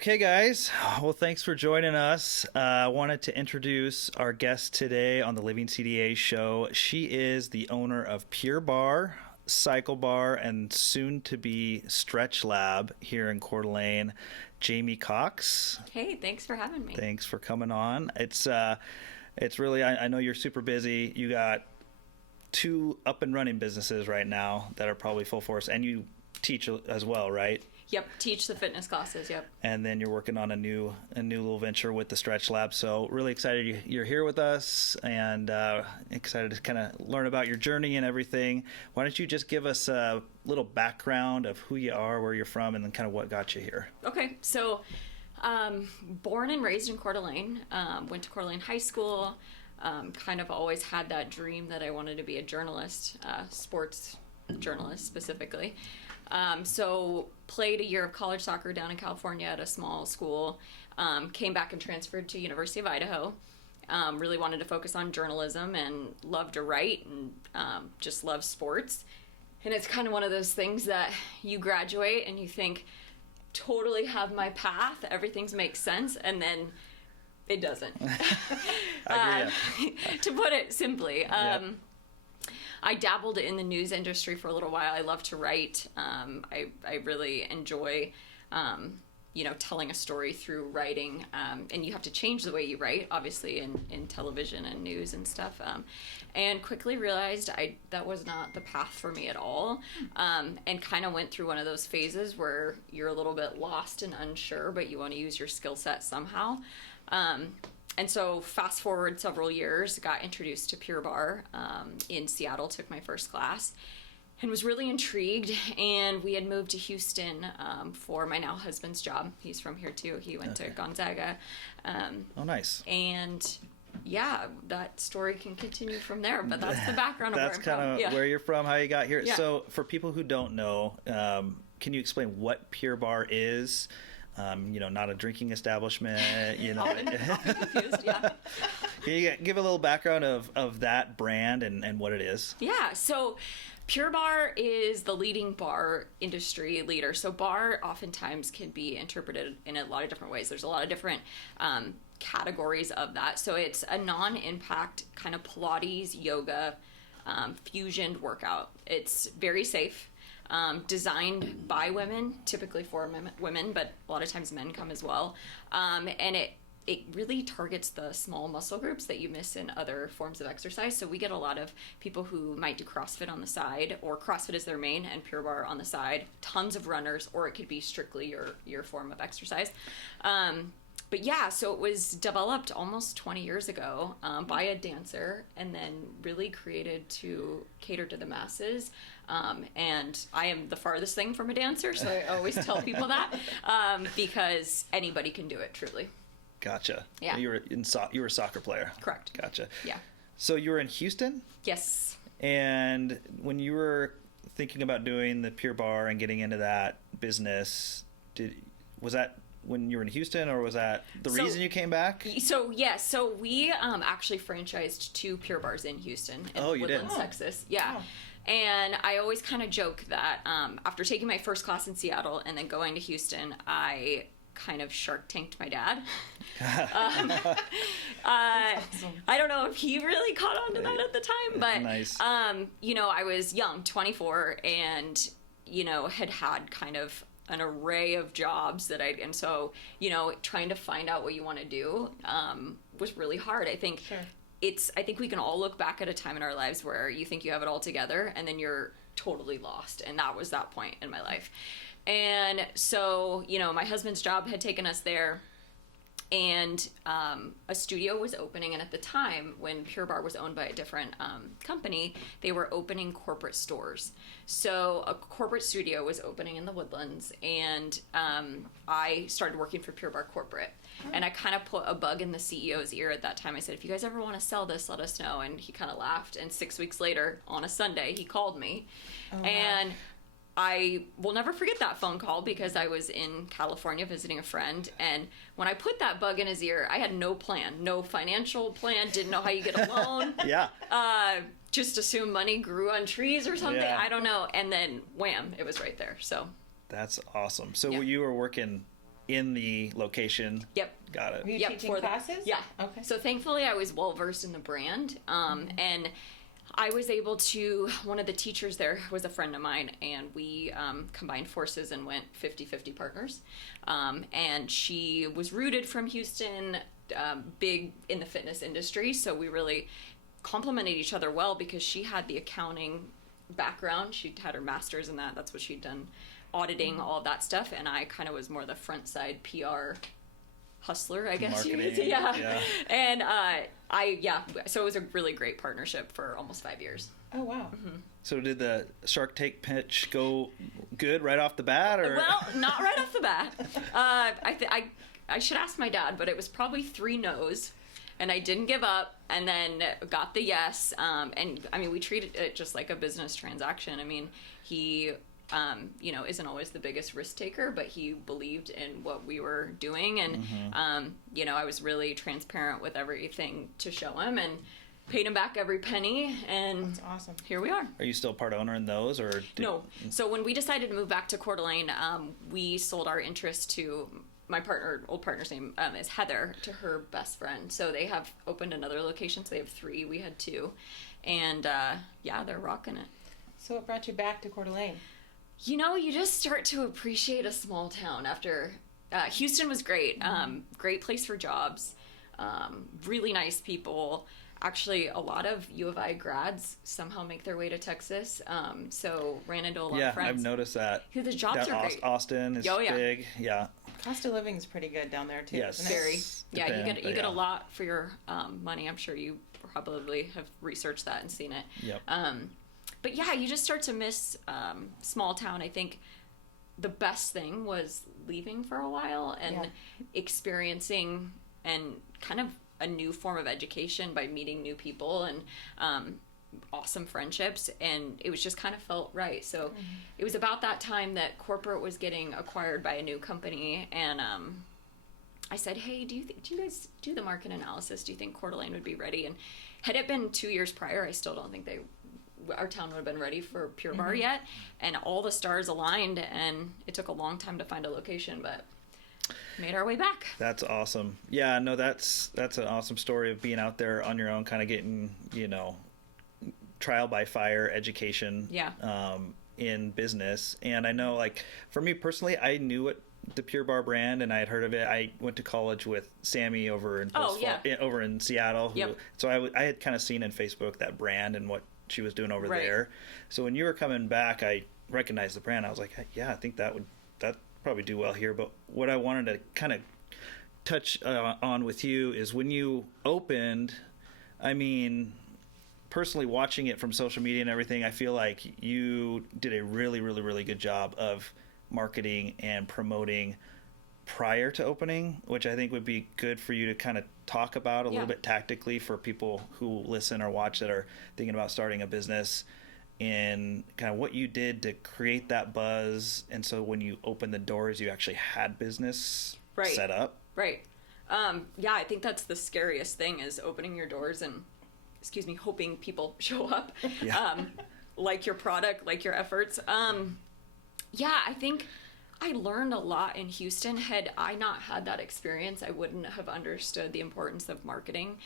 Okay, guys. Well, thanks for joining us. I wanted to introduce our guest today on the Living CDA show. She is the owner of Pure Barre, Cycle Bar, and soon to be Stretch Lab here in Coeur d'Alene. Jaimee Cox. Hey, thanks for having me. Thanks for coming on. It's really, I know you're super busy. You got two up and running businesses right now that are probably full force, and you teach as well, right? Yep, teach the fitness classes, yep. And then you're working on a new little venture with the Stretch Lab. So really excited you're here with us, and excited to kind of learn about your journey and everything. Why don't you just give us a little background of who you are, where you're from, and then kind of what got you here? Okay, so born and raised in Coeur d'Alene, went to Coeur d'Alene High School, kind of always had that dream that I wanted to be a journalist, sports journalist specifically. So played a year of college soccer down in California at a small school, came back and transferred to University of Idaho. Really wanted to focus on journalism and loved to write and just love sports. And it's kind of one of those things that you graduate and you think, totally have my path, everything makes sense, and then it doesn't. I agree. To put it simply. Yep. I dabbled in the news industry for a little while. I love to write. I really enjoy, telling a story through writing. And you have to change the way you write, obviously, in television and news and stuff. And quickly realized that was not the path for me at all. And kind of went through one of those phases where you're a little bit lost and unsure, but you want to use your skill set somehow. And so fast forward several years, got introduced to Pure Barre in Seattle, took my first class, and was really intrigued. And we had moved to Houston for my now husband's job. He's from here too. He went to Gonzaga. Oh, nice. And yeah, that story can continue from there, but that's the background of where I'm from. That's kind of where you're from, how you got here. Yeah. So for people who don't know, can you explain what Pure Barre is? Not a drinking establishment, Often confused, yeah. Can you give a little background of that brand and what it is? Yeah, so Pure Barre is the leading bar industry leader. So bar oftentimes can be interpreted in a lot of different ways. There's a lot of different categories of that. So it's a non-impact kind of Pilates, yoga, fusion workout. It's very safe. Designed by women, typically for women, but a lot of times men come as well. And it really targets the small muscle groups that you miss in other forms of exercise. So we get a lot of people who might do CrossFit on the side, or CrossFit is their main and Pure Barre on the side, tons of runners, or it could be strictly your form of exercise. But yeah, so it was developed almost 20 years ago by a dancer, and then really created to cater to the masses. And I am the farthest thing from a dancer, so I always tell people that, because anybody can do it, truly. Gotcha. Yeah. You were a soccer player. Correct. Gotcha. Yeah. So you were in Houston? Yes. And when you were thinking about doing the Pure Barre and getting into that business, was that when you were in Houston, or was that the reason you came back? So yes, so we actually franchised 2 Pure Barres in Houston, in you did? Woodlands, Texas. Yeah. Oh. And I always kind of joke that after taking my first class in Seattle and then going to Houston, I kind of Shark Tanked my dad. I don't know if he really caught on to that at the time, but nice. I was young, 24, and had kind of an array of jobs and so trying to find out what you want to do was really hard. I think I think we can all look back at a time in our lives where you think you have it all together and then you're totally lost, and that was that point in my life. And so my husband's job had taken us there, and a studio was opening, and at the time when Pure Barre was owned by a different company, they were opening corporate stores. So a corporate studio was opening in the Woodlands, and I started working for Pure Barre corporate. And I kind of put a bug in the CEO's ear at that time. I said, if you guys ever want to sell this, let us know. And he kind of laughed, and 6 weeks later, on a Sunday, he called me. And I will never forget that phone call, because I was in California visiting a friend, and when I put that bug in his ear, I had no plan, no financial plan, didn't know how you get a loan. Yeah. Just assumed money grew on trees or something. Yeah. I don't know. And then wham, it was right there. So that's awesome. So you were working in the location. Yep. Got it. Were you Yep, teaching classes? Yeah. Okay. So thankfully I was well versed in the brand. And I was able to, one of the teachers there was a friend of mine, and we combined forces and went 50-50 partners. And she was rooted from Houston, big in the fitness industry. So we really complemented each other well because she had the accounting background. She had her master's in that. That's what she'd done, auditing, all of that stuff. And I kind of was more the front side PR hustler, I guess you would say. Yeah. And so it was a really great partnership for almost 5 years. Oh, wow. So did the Shark Tank pitch go good right off the bat, or? Well, not right off the bat. I should ask my dad, but it was probably 3 no's, and I didn't give up, and then got the yes. And I mean, we treated it just like a business transaction. I mean, he isn't always the biggest risk taker, but he believed in what we were doing. And, I was really transparent with everything to show him and paid him back every penny. And That's awesome. here we are. Are you still part owner in those, or? No. So when we decided to move back to Coeur d'Alene, we sold our interest to my old partner's name is Heather, to her best friend. So they have opened another location. So they have 3. We had 2. And, they're rocking it. So what brought you back to Coeur d'Alene? You just start to appreciate a small town after Houston was great. Great place for jobs, really nice people. Actually, a lot of U of I grads somehow make their way to Texas. So ran into a lot of friends. Yeah, I've noticed that. Who the jobs are great. Austin is big. Yeah. Cost of living is pretty good down there too. Yes. Isn't it? Very. Yeah, you get yeah. a lot for your money. I'm sure you probably have researched that and seen it. Yep. But yeah, you just start to miss small town. I think the best thing was leaving for a while and experiencing and kind of a new form of education by meeting new people and awesome friendships. And it was just kind of felt right. So it was about that time that corporate was getting acquired by a new company. And I said, hey, do you guys do the market analysis? Do you think Coeur d'Alene would be ready? And had it been 2 years prior, I still don't think our town would have been ready for Pure Barre yet. And all the stars aligned, and it took a long time to find a location, but made our way back. That's awesome. Yeah, no, that's an awesome story of being out there on your own, kind of getting, trial by fire education in business. And I know, like, for me personally, I knew what the Pure Barre brand, and I had heard of it. I went to college with Sammy over in over in Seattle. So I had kind of seen in Facebook that brand and what she was doing over there. So when you were coming back, I recognized the brand. I was like, yeah, I think that probably do well here. But what I wanted to kind of touch on with you is when you opened, I mean, personally watching it from social media and everything, I feel like you did a really, really, really good job of marketing and promoting prior to opening, which I think would be good for you to kind of talk about a little bit tactically for people who listen or watch that are thinking about starting a business, and kind of what you did to create that buzz. And so when you opened the doors, you actually had business set up. Right. I think that's the scariest thing, is opening your doors and, hoping people show up, like your product, like your efforts. I think I learned a lot in Houston. Had I not had that experience, I wouldn't have understood the importance of marketing.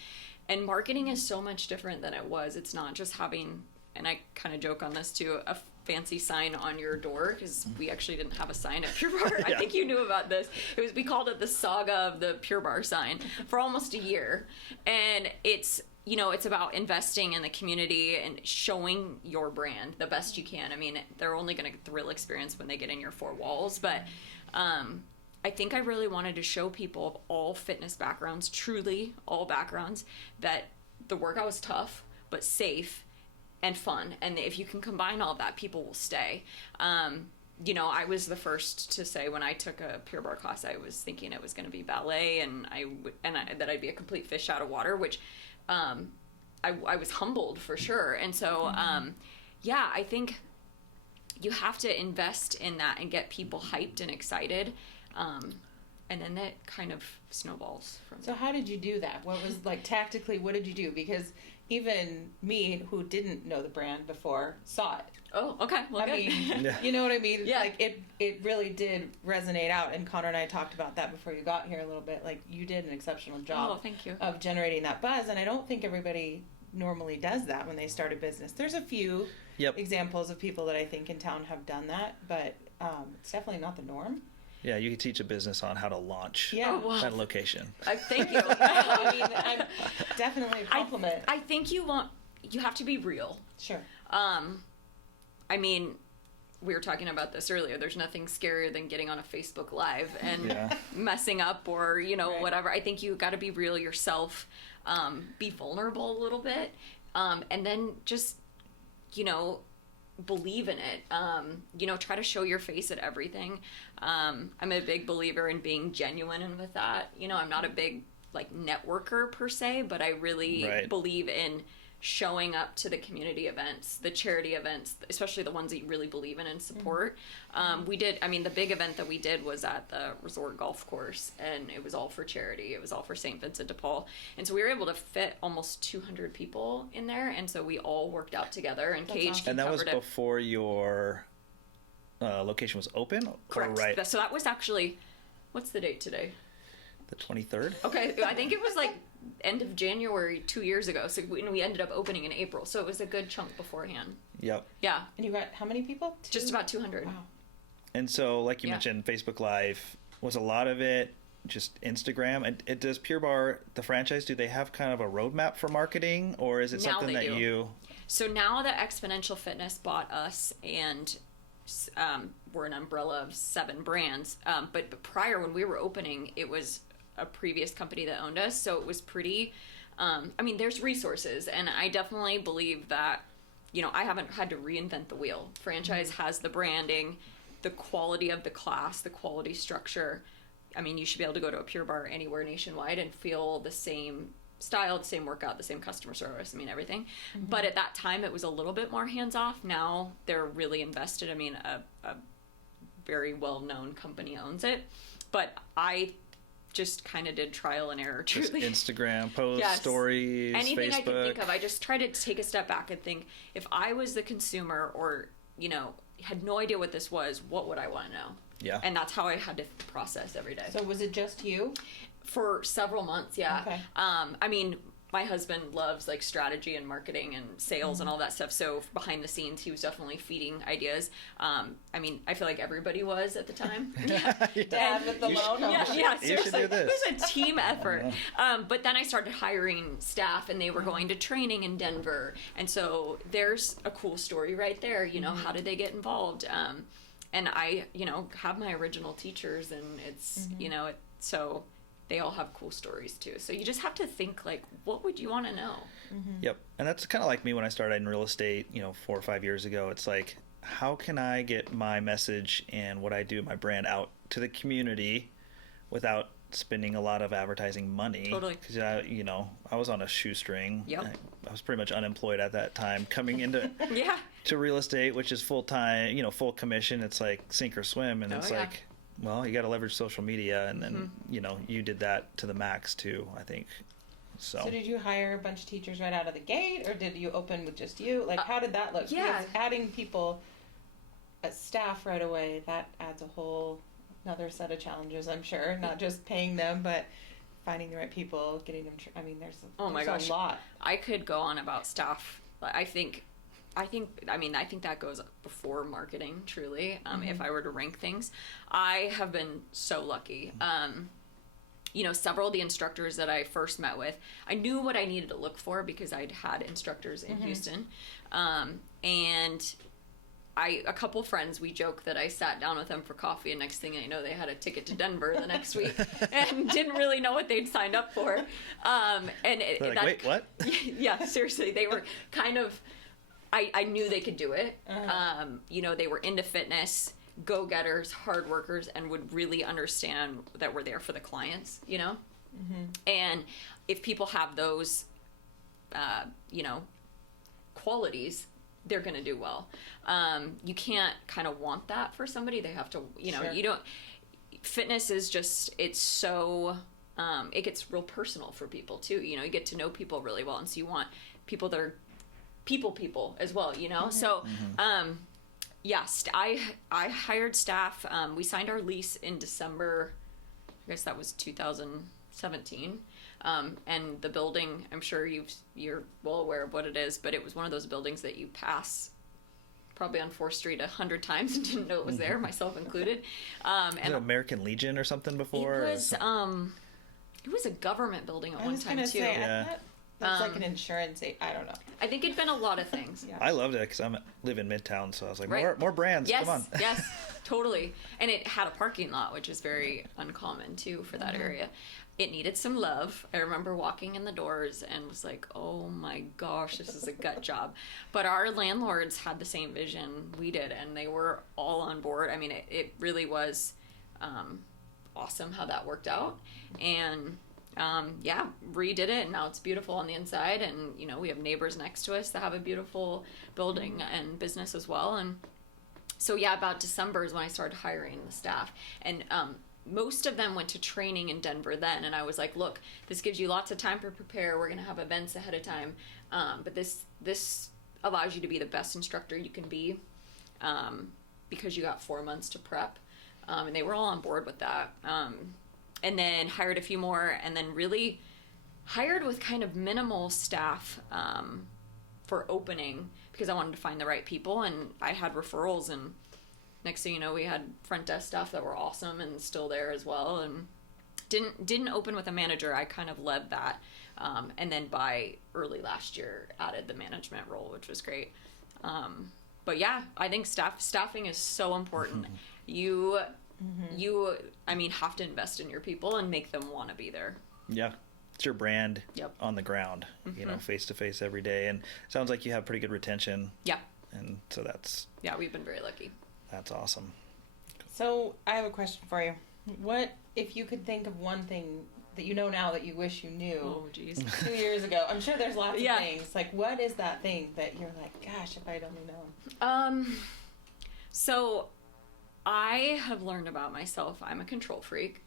And marketing is so much different than it was. It's not just having, and I kind of joke on this too, a fancy sign on your door, because we actually didn't have a sign at Pure Barre. I think you knew about this. We called it the saga of the Pure Barre sign for almost a year. And it's about investing in the community and showing your brand the best you can. I mean, they're only going to get the real experience when they get in your 4 walls. But I think I really wanted to show people of all fitness backgrounds, truly all backgrounds, that the workout was tough, but safe and fun. And if you can combine all of that, people will stay. I was the first to say, when I took a Pure Barre class, I was thinking it was going to be ballet and that I'd be a complete fish out of water, which I was humbled for sure. And so, I think you have to invest in that and get people hyped and excited. And then that kind of snowballs from there. So how did you do that? What was, tactically, what did you do? Because even me, who didn't know the brand before, saw it. Oh, okay. Well, I good. mean, Yeah. you know what I mean? Yeah. Like it really did resonate out, and Connor and I talked about that before you got here a little bit. Like you did an exceptional job Oh, thank you. of generating that buzz, and I don't think everybody normally does that when they start a business. There's a few Yep. examples of people that I think in town have done that, but it's definitely not the norm. Yeah, you can teach a business on how to launch Yeah. Oh, wow. at a location. Thank you. I mean, I'm definitely a compliment. I think you have to be real. Sure. I mean, we were talking about this earlier. There's nothing scarier than getting on a Facebook Live and Yeah. messing up or, Right. whatever. I think you got to be real yourself, be vulnerable a little bit, and then just, believe in it. Try to show your face at everything. I'm a big believer in being genuine, and with that, I'm not a big networker per se, but I really Right. believe in showing up to the community events, the charity events, especially the ones that you really believe in and support. The big event that we did was at the resort golf course, and it was all for charity. It was all for St. Vincent de Paul. And so we were able to fit almost 200 people in there, and so we all worked out together, and That's Cage awesome. And that was covered it. before your location was open? Correct. Or right, So that was actually, what's the date today? the 23rd? Okay, I think it was end of January 2 years ago. So we ended up opening in April. So it was a good chunk beforehand. Yep. Yeah, And you got how many people? just about 200. Wow. And so, like you Yeah. mentioned, Facebook Live, was a lot of it just Instagram? And does Pure Barre, the franchise, do they have kind of a roadmap for marketing? Or is it Now something they that do. you... So now that Exponential Fitness bought us, and we're an umbrella of 7 brands. But prior, when we were opening, it was a previous company that owned us. So it was pretty, there's resources. And I definitely believe that, I haven't had to reinvent the wheel. Franchise has the branding, the quality of the class, the quality structure. You should be able to go to a Pure Barre anywhere nationwide and feel the same style, the same workout, the same customer service, everything. But at that time, it was a little bit more hands-off. Now they're really invested. A very well-known company owns it. But I just kind of did trial and error, Just truly. Instagram posts, Yes. stories, Anything Facebook? I could think of. I just tried to take a step back and think, if I was the consumer or, had no idea what this was, what would I want to know? Yeah. And that's how I had to process every day. So was it just you? For several months, yeah. Okay. My husband loves strategy and marketing and sales and all that stuff. So behind the scenes, he was definitely feeding ideas. I feel like everybody was at the time. Dad with the You loan. should- Yeah, you should seriously. do this. It was a team effort. But then I started hiring staff, and they were going to training in Denver. And so there's a cool story right there. How did they get involved? And I, have my original teachers, and it's, so they all have cool stories too. So you just have to think, what would you want to know? Yep. And that's kind of like me when I started in real estate, 4 or 5 years ago. It's like, how can I get my message and what I do, my brand, out to the community without spending a lot of advertising money? Totally. Because, I was on a shoestring. Yep. I was pretty much unemployed at that time. Coming into Yeah. to real estate, which is full-time, full commission, it's like sink or swim. And it's yeah. like, well, you got to leverage social media. And then, you did that to the max too, I think. So did you hire a bunch of teachers right out of the gate, or did you open with just you? How did that look? yeah. Because adding people as staff right away, that adds a whole another set of challenges, I'm sure. Not just paying them, but finding the right people, getting them. There's a lot. I could go on about staff. I think that goes before marketing, truly. If I were to rank things, I have been so lucky. Several of the instructors that I first met with, I knew what I needed to look for because I'd had instructors in Houston. And a couple friends, we joke that I sat down with them for coffee, and next thing I know, they had a ticket to Denver the next week and didn't really know what they'd signed up for. They're like, wait, what? Yeah, seriously, they were kind of, I knew they could do it. They were into fitness, go-getters, hard workers, and would really understand that we're there for the clients, And if people have those, qualities, they're going to do well. You can't kind of want that for somebody. They have to, Sure. you don't, fitness is just, it's so, it gets real personal for people too. You get to know people really well. And so you want people that are people as well, you know? So, yes, I hired staff. We signed our lease in December, I guess that was 2017. And the building, I'm sure you're well aware of what it is, but it was one of those buildings that you pass probably on 4th Street 100 times and didn't know it was there, myself included. And was it American Legion or something before? It was a government building at one time too. Say, yeah. It was like an insurance. I don't know. I think it'd been a lot of things. Yeah. I loved it because I live in Midtown, so I was like, more brands. Yes, come on. Yes, totally. And it had a parking lot, which is very uncommon too for that area. It needed some love. I remember walking in the doors and was like, oh my gosh, this is a gut job. But our landlords had the same vision we did, and they were all on board. I mean, it really was awesome how that worked out. And redid it, and now it's beautiful on the inside. And, you know, we have neighbors next to us that have a beautiful building and business as well. And so, about December is when I started hiring the staff. And, most of them went to training in Denver then, and I was like, look, this gives you lots of time to prepare. We're going to have events ahead of time, but this allows you to be the best instructor you can be, because you got 4 months to prep, and they were all on board with that. And then hired a few more, and then really hired with kind of minimal staff for opening, because I wanted to find the right people, and I had referrals, and next thing you know, we had front desk staff that were awesome and still there as well. And didn't open with a manager. I kind of led that. And then by early last year, added the management role, which was great. But yeah, I think staffing is so important. You have to invest in your people and make them want to be there. Yeah. It's your brand on the ground, you know, face to face every day. And it sounds like you have pretty good retention. Yeah. And so that's... Yeah, we've been very lucky. That's awesome. So I have a question for you. What if you could think of one thing that you know now that you wish you knew 2 years ago? I'm sure there's lots of things. Like, what is that thing that you're like, gosh, if I'd only known? So I have learned about myself. I'm a control freak.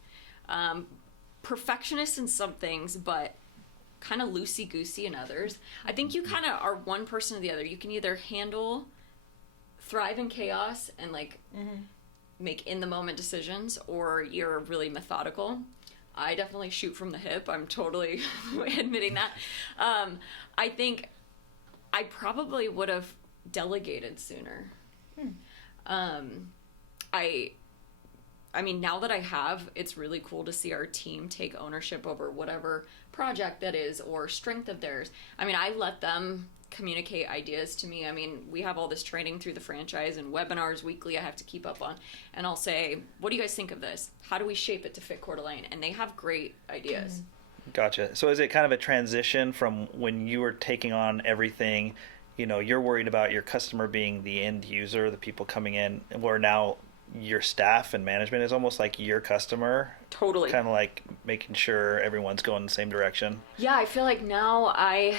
Perfectionist in some things, but kind of loosey-goosey in others. I think you kind of are one person or the other. You can either thrive in chaos and make in the moment decisions, or you're really methodical. I definitely shoot from the hip. I'm totally admitting that. I think I probably would have delegated sooner. I mean, now that I have, it's really cool to see our team take ownership over whatever project that is or strength of theirs. I mean, I let them communicate ideas to me. I mean, we have all this training through the franchise and webinars weekly I have to keep up on. And I'll say, what do you guys think of this? How do we shape it to fit Coeur d'Alene? And they have great ideas. Gotcha. So is it kind of a transition from when you were taking on everything, you know, you're worried about your customer being the end user, the people coming in, where now your staff and management is almost like your customer? Totally. Kind of like making sure everyone's going the same direction. Yeah, I feel like now I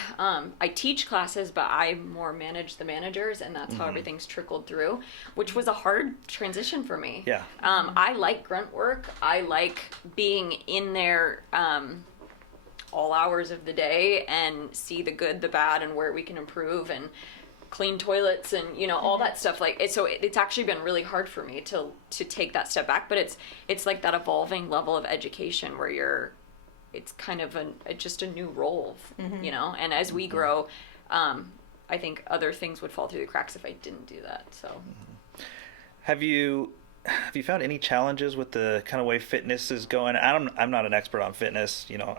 teach classes, but I more manage the managers, and that's how everything's trickled through, which was a hard transition for me. Yeah. I like grunt work. I like being in there all hours of the day and see the good, the bad, and where we can improve, and clean toilets and, you know, all that stuff. Like it's actually been really hard for me to take that step back, but it's like that evolving level of education where it's kind of just a new role, you know, and as we grow, I think other things would fall through the cracks if I didn't do that. So have you found any challenges with the kind of way fitness is going? I'm not an expert on fitness, you know,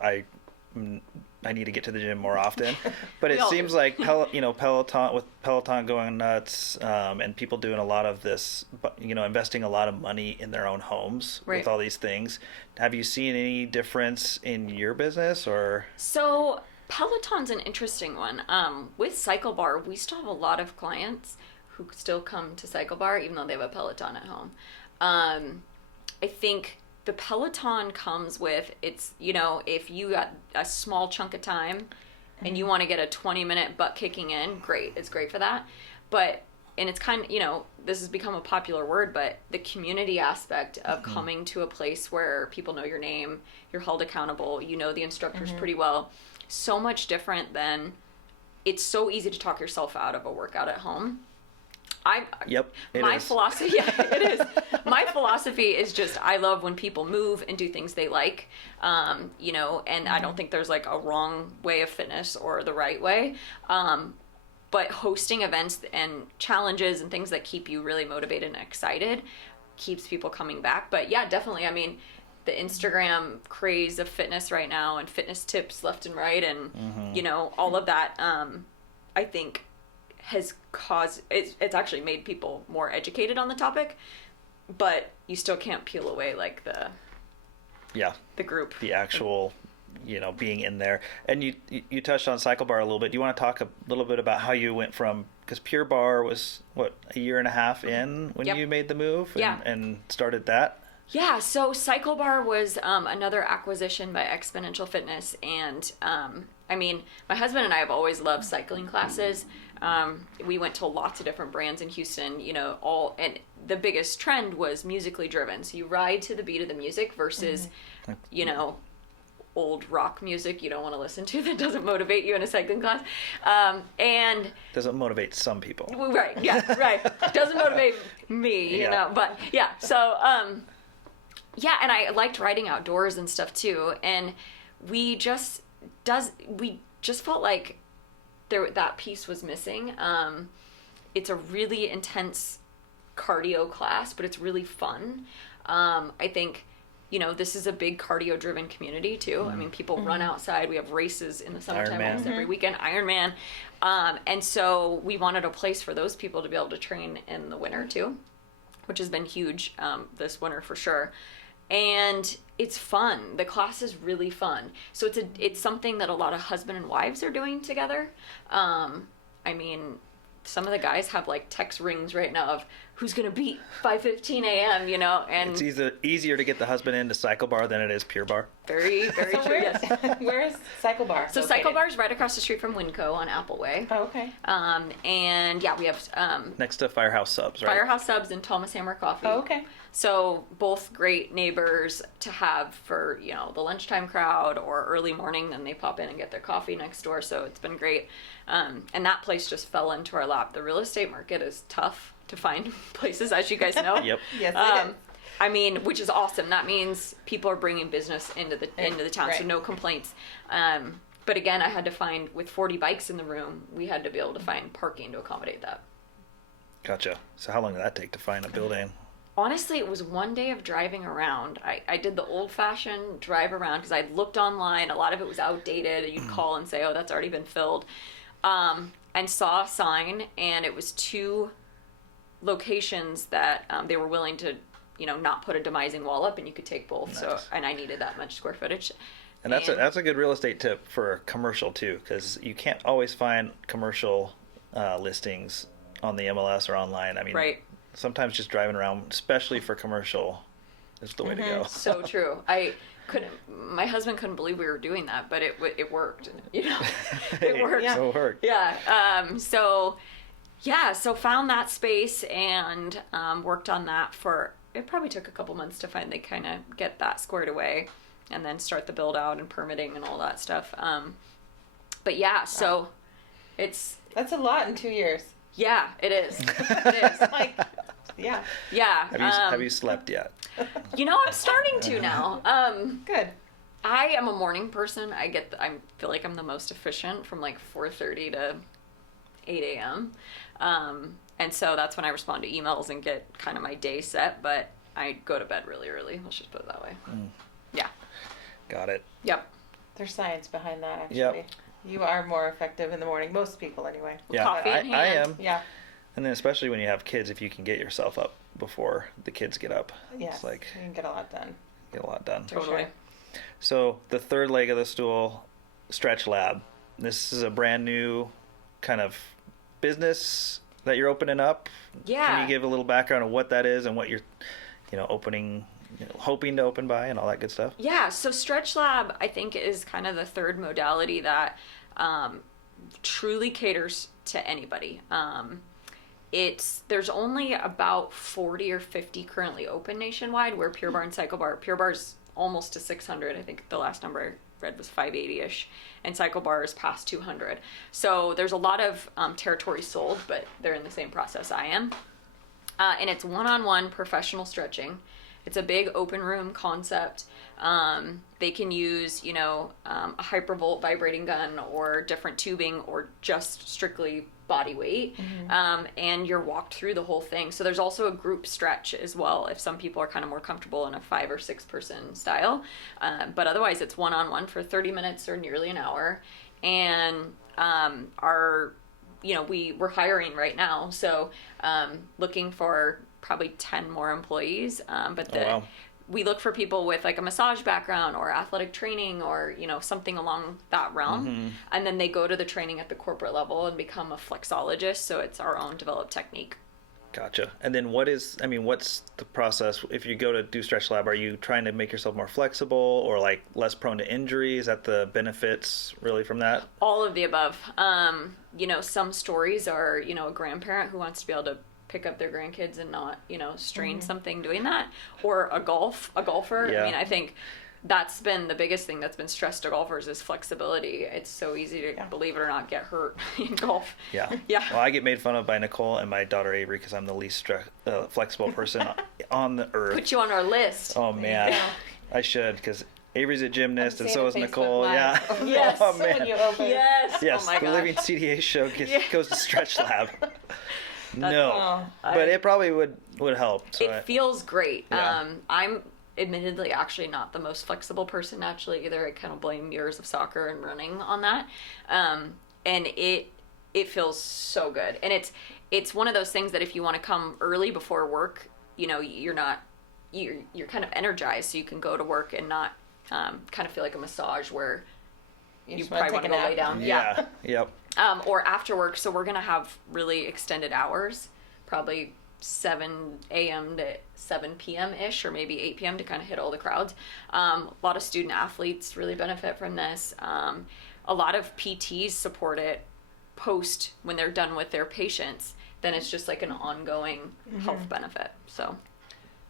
I need to get to the gym more often, but it seems like Peloton going nuts, and people doing a lot of this, you know, investing a lot of money in their own homes with all these things. Have you seen any difference in your business or? So Peloton's an interesting one. With Cycle Bar, we still have a lot of clients who still come to Cycle Bar even though they have a Peloton at home. I think the Peloton comes with, it's, you know, if you got a small chunk of time and you want to get a 20-minute butt kicking in, great. It's great for that. But, and it's kind of, you know, this has become a popular word, but the community aspect of coming to a place where people know your name, you're held accountable, you know the instructors pretty well, so much different than it's so easy to talk yourself out of a workout at home. Yep. Philosophy, yeah, it is. My philosophy is just, I love when people move and do things they like, you know, and I don't think there's like a wrong way of fitness or the right way. But hosting events and challenges and things that keep you really motivated and excited keeps people coming back. But yeah, definitely. I mean, the Instagram craze of fitness right now and fitness tips left and right and, you know, all of that, I think has caused, it's actually made people more educated on the topic, but you still can't peel away like the group. The actual, you know, being in there. And you touched on Cycle Bar a little bit. Do you want to talk a little bit about how you went from, because Pure Barre was, what, a year and a half in when you made the move and started that? Yeah, so Cycle Bar was another acquisition by Exponential Fitness. And I mean, my husband and I have always loved cycling classes. We went to lots of different brands in Houston, you know, and the biggest trend was musically driven. So you ride to the beat of the music versus, you know, old rock music you don't want to listen to that doesn't motivate you in a cycling class. And doesn't motivate some people. Right. Yeah. Right. Doesn't motivate me, you know, but yeah. So, yeah. And I liked riding outdoors and stuff too. And we just felt like that piece was missing. It's a really intense cardio class, but it's really fun. I think, you know, this is a big cardio driven community too. I mean, people run outside. We have races in the summertime almost every weekend, Ironman. And so we wanted a place for those people to be able to train in the winter too, which has been huge this winter for sure. And it's fun. The class is really fun. So it's something that a lot of husband and wives are doing together. I mean, some of the guys have like text rings right now of who's going to beat 5:15 a.m., you know, and it's easier to get the husband into Cycle Bar than it is Pure Bar. Very, very true. Yes. Where's Cycle Bar? So located? Cycle Bar is right across the street from Winco on Appleway. Oh, okay. And yeah, we have next to Firehouse Subs, right? Firehouse Subs and Thomas Hammer Coffee. Oh, okay. So both great neighbors to have for, you know, the lunchtime crowd or early morning. Then they pop in and get their coffee next door. So it's been great. And that place just fell into our lap. The real estate market is tough to find places, as you guys know. Yep. Yes, it is. I mean, which is awesome. That means people are bringing business into the town, so no complaints. But again, I had to find, with 40 bikes in the room, we had to be able to find parking to accommodate that. Gotcha. So how long did that take to find a building? Honestly, it was one day of driving around. I did the old-fashioned drive around because I'd looked online. A lot of it was outdated. You'd call and say, oh, that's already been filled. And saw a sign, and it was 2 locations that they were willing to, you know, not put a demising wall up, and you could take both. Nice. So, and I needed that much square footage. And that's a good real estate tip for commercial too, because you can't always find commercial listings on the MLS or online. I mean, right. Sometimes just driving around, especially for commercial, is the way to go. So true. My husband couldn't believe we were doing that, but it worked. You know, it worked. So it worked. Yeah. So found that space and worked on that for, it probably took a couple months to finally kind of get that squared away and then start the build out and permitting and all that stuff. But yeah, so that's a lot in 2 years. Yeah, it is. It is. Like, yeah. Yeah. Have you slept yet? You know, I'm starting to now. Good. I am a morning person. I feel like I'm the most efficient from like 4:30 to 8 a.m. And so that's when I respond to emails and get kind of my day set, but I go to bed really early. Let's just put it that way. Yeah. Got it. Yep. There's science behind that, actually. Yep. You are more effective in the morning. Most people, anyway. Yeah, Coffee in hand. I am. Yeah. And then especially when you have kids, if you can get yourself up before the kids get up, yes, it's like you can get a lot done. Totally. Sure. So the third leg of the stool, Stretch Lab. This is a brand new kind of business that you're opening up. Yeah. Can you give a little background of what that is and what you're, hoping to open by and all that good stuff? Yeah. So Stretch Lab, I think, is kind of the third modality that truly caters to anybody. There's only about 40 or 50 currently open nationwide, where Pure Barre and Cycle Bar. Pure Barre's almost to 600. I think the last number read was 580-ish, and Cycle Bar is past 200. So there's a lot of territory sold, but they're in the same process I am. And it's one-on-one professional stretching. It's a big open room concept. They can use, a hypervolt vibrating gun or different tubing or just strictly body weight. And you're walked through the whole thing. So there's also a group stretch as well if some people are kind of more comfortable in a 5 or 6 person style. But otherwise it's one-on-one for 30 minutes or nearly an hour. And we're hiring right now. So looking for probably 10 more employees. We look for people with like a massage background or athletic training or, something along that realm. And then they go to the training at the corporate level and become a flexologist. So it's our own developed technique. Gotcha. And then what's the process? If you go to do Stretch Lab, are you trying to make yourself more flexible or like less prone to injury? Is that the benefits really from that? All of the above. Some stories are, a grandparent who wants to be able to pick up their grandkids and not, strain something doing that, or a golfer. Yeah. I mean, I think that's been the biggest thing that's been stressed to golfers is flexibility. It's so easy to, believe it or not, get hurt in golf. Yeah. Yeah. Well, I get made fun of by Nicole and my daughter Avery because I'm the least flexible person on the earth. Put you on our list. Oh man, I should, because Avery's a gymnast and so is Nicole. Live. Yeah. Yes. Oh man. Yes. Yes. Oh my the gosh. Living CDA show goes to Stretch Lab. No, but it probably would help. So it feels great. Yeah. I'm admittedly actually not the most flexible person naturally either. I kind of blame years of soccer and running on that. And it feels so good. And it's one of those things that if you want to come early before work, you're kind of energized, so you can go to work and not kind of feel like a massage where you probably want to go lay down. Yeah. Yep. Or after work. So we're going to have really extended hours, probably 7 a.m. to 7 p.m.-ish, or maybe 8 p.m. to kind of hit all the crowds. A lot of student athletes really benefit from this. A lot of PTs support it post when they're done with their patients. Then it's just like an ongoing health benefit. So.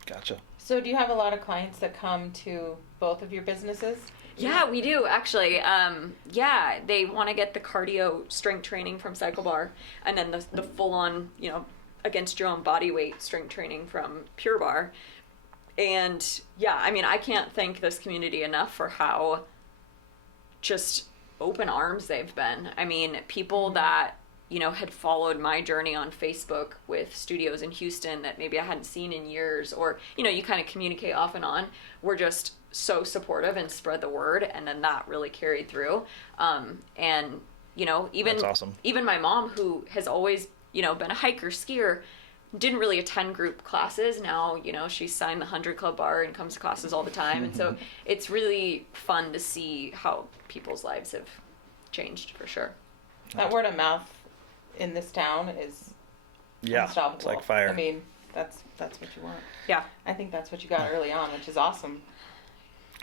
Gotcha. So do you have a lot of clients that come to both of your businesses? Yeah, we do actually. They want to get the cardio strength training from Cycle Bar, and then the full on, against your own body weight strength training from Pure Barre. And I can't thank this community enough for how just open arms they've been. I mean, people that, had followed my journey on Facebook with studios in Houston that maybe I hadn't seen in years, or, you kind of communicate off and on, were just so supportive and spread the word, and then that really carried through. Even That's awesome. Even my mom, who has always been a hiker, skier, didn't really attend group classes. Now she's signed the 100 Club Bar and comes to classes all the time, and so it's really fun to see how people's lives have changed for sure. That word of mouth in this town is unstoppable. It's like fire. I mean, that's what you want. Yeah, I think that's what you got early on, which is awesome.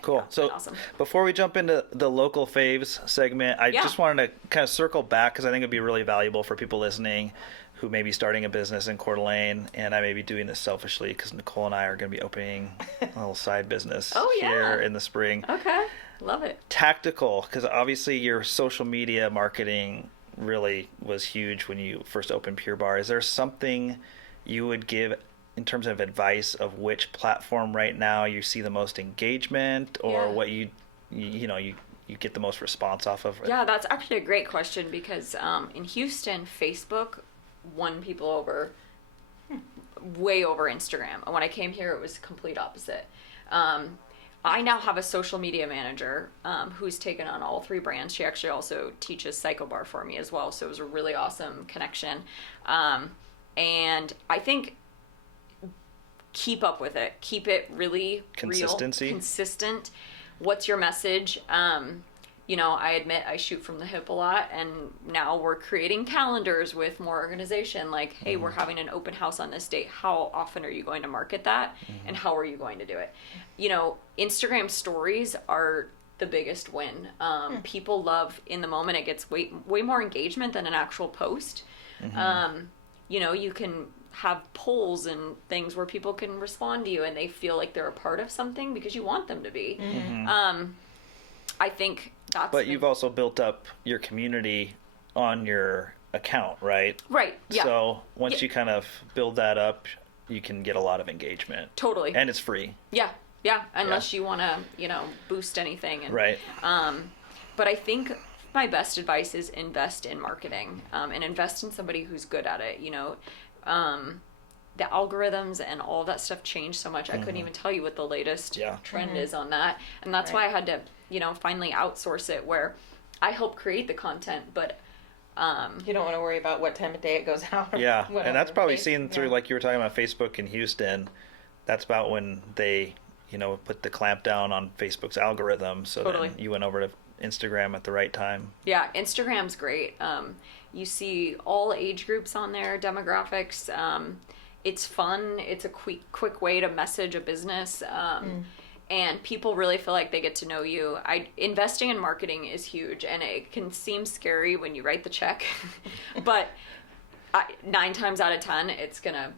Cool. So before we jump into the local faves segment, I just wanted to kind of circle back because I think it'd be really valuable for people listening who may be starting a business in Coeur d'Alene, and I may be doing this selfishly because Nicole and I are going to be opening a little side business here in the spring. Okay. Love it. Tactical, because obviously your social media marketing really was huge when you first opened Pure Barre. Is there something you would give in terms of advice of which platform right now you see the most engagement, or what you get the most response off of? Yeah, that's actually a great question because in Houston, Facebook won people over, way over Instagram. And when I came here, it was complete opposite. I now have a social media manager who's taken on all 3 brands. She actually also teaches Cycle Bar for me as well, so it was a really awesome connection. And I think keep up with it. Keep it really Consistency. Real, consistent. What's your message? I admit I shoot from the hip a lot, and now we're creating calendars with more organization. Like, hey, we're having an open house on this date. How often are you going to market that? And how are you going to do it? Instagram stories are the biggest win. People love in the moment. It gets way more engagement than an actual post. You can have polls and things where people can respond to you and they feel like they're a part of something because you want them to be. I think that's. But you've also built up your community on your account, right? Right. Yeah. So once you kind of build that up, you can get a lot of engagement. Totally. And it's free. Yeah. Yeah. Unless you want to, boost anything. And, right. But I think my best advice is invest in marketing, and invest in somebody who's good at it. The algorithms and all that stuff change so much. I couldn't even tell you what the latest trend is on that. And that's why I had to, finally outsource it, where I help create the content, but you don't want to worry about what time of day it goes out. Yeah. Whatever. And that's probably seen through, like you were talking about Facebook in Houston. That's about when they, put the clamp down on Facebook's algorithm. So then you went over to Instagram at the right time. Yeah, Instagram's great. You see all age groups on there, demographics. It's fun. It's a quick way to message a business. And people really feel like they get to know you. Investing in marketing is huge, and it can seem scary when you write the check, but 9 times out of 10, it's gonna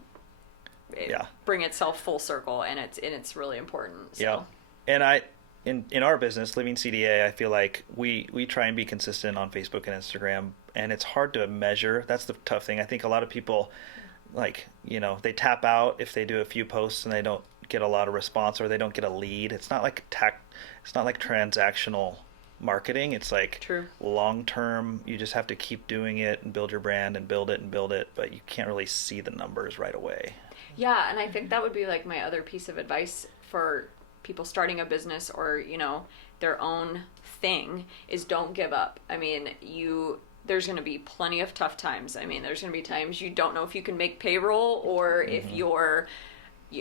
bring itself full circle, and it's really important. So. Yeah, and in our business, Living CDA, I feel like we try and be consistent on Facebook and Instagram, and it's hard to measure. That's the tough thing. I think a lot of people, they tap out if they do a few posts and they don't get a lot of response, or they don't get a lead. It's not like it's not like transactional marketing. It's like long term. You just have to keep doing it and build your brand and build it, but you can't really see the numbers right away. Yeah, and I think that would be like my other piece of advice for people starting a business or, their own thing is don't give up. I mean, there's going to be plenty of tough times. I mean, there's going to be times you don't know if you can make payroll, or if your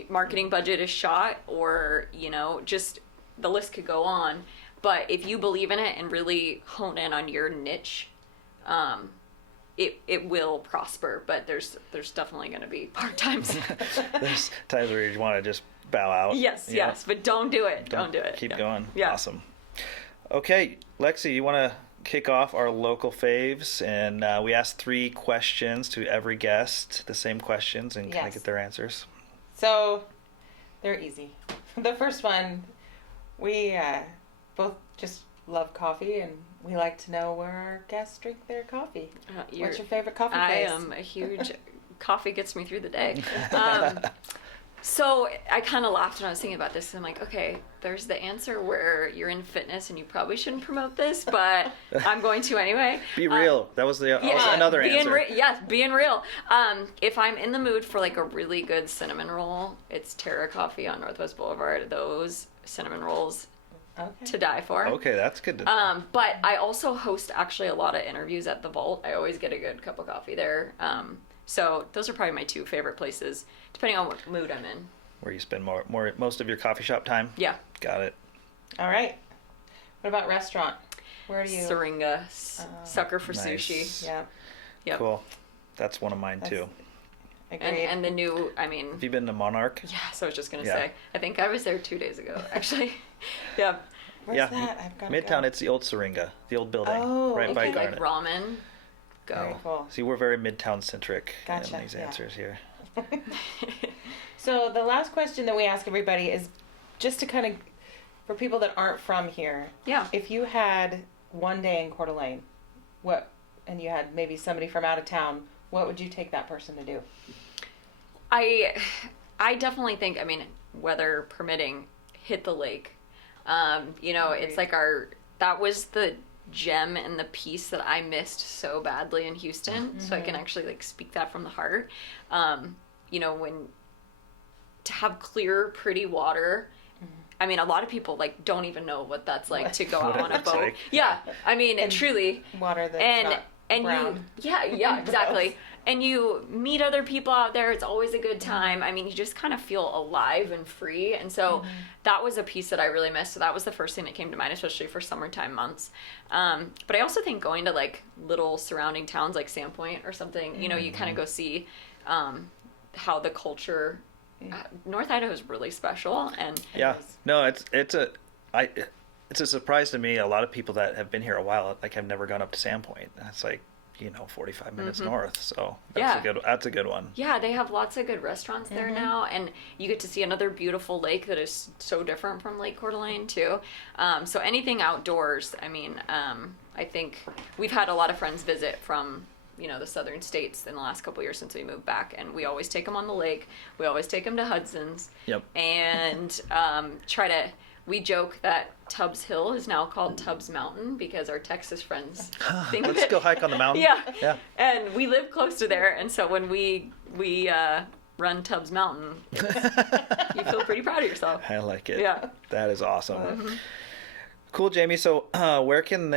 marketing budget is shot, or, just the list could go on. But if you believe in it and really hone in on your niche, it will prosper. But there's definitely going to be hard times. There's times where you want to just bow out. Yes, but don't do it. Don't do it. Keep going. Yeah. Awesome. Okay, Lexi, you want to kick off our local faves? And we asked 3 questions to every guest, the same questions, and kind of get their answers. So they're easy. The first one, we both just love coffee, and we like to know where our guests drink their coffee. What's your favorite coffee place? I am a huge coffee gets me through the day. So I kind of laughed when I was thinking about this. I'm like, okay, there's the answer where you're in fitness and you probably shouldn't promote this, but I'm going to anyway. Be real. That was another answer. Being real. If I'm in the mood for like a really good cinnamon roll, it's Terra Coffee on Northwest Boulevard. Those cinnamon rolls to die for. Okay, that's good to know. But I also host actually a lot of interviews at the Vault. I always get a good cup of coffee there. So those are probably my 2 favorite places, depending on what mood I'm in. Where you spend most of your coffee shop time? Yeah. Got it. All right. What about restaurant? Where do you? Syringa. Sucker for sushi. Yeah. Yep. Cool. That's one of mine too. And the new, Have you been to Monarch? Yeah, so I was just going to say. I think I was there 2 days ago, actually. Yeah. Where's that? I've got Midtown, it's the old Syringa, the old building. Right by Garnet. Like ramen. Go. Very cool. See, we're very Midtown centric in these answers here. So the last question that we ask everybody is just to kind of, for people that aren't from here. Yeah. If you had one day in Coeur d'Alene, and you had maybe somebody from out of town, what would you take that person to do? I definitely think, weather permitting, hit the lake. It's like that was the gem and the piece that I missed so badly in Houston. So I can actually speak that from the heart. To have clear, pretty water. A lot of people don't even know what that's like to go out on a boat. Like. Yeah, truly. Water that's not brown. Exactly. And you meet other people out there. It's always a good time. You just kind of feel alive and free. And so that was a piece that I really missed. So that was the first thing that came to mind, especially for summertime months. But I also think going to little surrounding towns like Sandpoint or something, you kind of go see how the culture. North Idaho is really special, and it's a surprise to me. A lot of people that have been here a while have never gone up to Sandpoint. It's like 45 minutes north. So that's a good one. Yeah, they have lots of good restaurants there now, and you get to see another beautiful lake that is so different from Lake Coeur d'Alene too. So anything outdoors, I mean, I think we've had a lot of friends visit from the southern states in the last couple of years since we moved back, and we always take them on the lake. We always take them to Hudson's. Yep. And we joke that Tubbs Hill is now called Tubbs Mountain because our Texas friends think of it. Let's go hike on the mountain. Yeah. And we live close to there, and so when we run Tubbs Mountain, you feel pretty proud of yourself. I like it. Yeah. That is awesome. Cool, Jaimee. So where can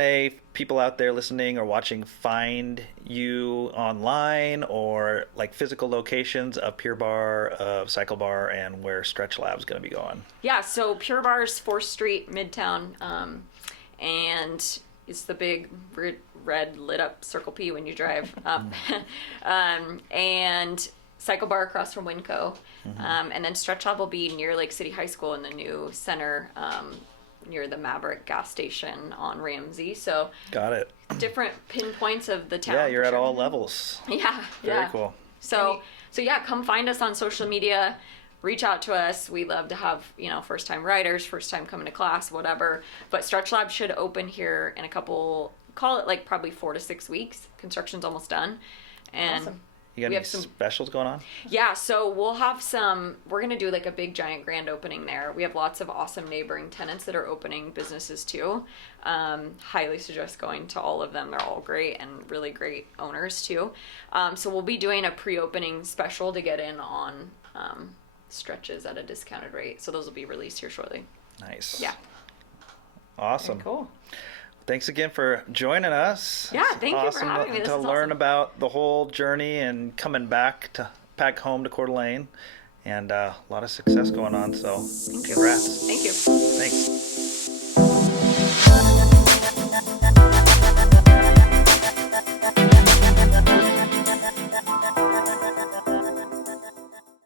people out there listening or watching find you online, or like physical locations of Pure Barre, of Cycle Bar, and where Stretch Lab's going to be going? Yeah, so Pure Barre's 4th Street, Midtown, and it's the big red lit up Circle P when you drive up. And Cycle Bar across from Winco. And then Stretch Lab will be near Lake City High School in the new center, near the Maverick gas station on Ramsey. So got it. Different pinpoints of the town. Yeah, you're at all levels. Yeah. Very cool. So come find us on social media. Reach out to us. We love to have, first time riders, first time coming to class, whatever. But Stretch Lab should open here in call it like probably 4 to 6 weeks. Construction's almost done. And awesome. You got any specials going on? Yeah, so we'll have we're going to do like a big giant grand opening there. We have lots of awesome neighboring tenants that are opening businesses too. Highly suggest going to all of them. They're all great and really great owners too. So we'll be doing a pre-opening special to get in on stretches at a discounted rate. So those will be released here shortly. Nice. Yeah. Awesome. Very cool. Thanks again for joining us. Yeah, thank you for having me. This to is learn awesome. about the whole journey and coming back home to Coeur d'Alene, and a lot of success going on. So, congrats. Thank you.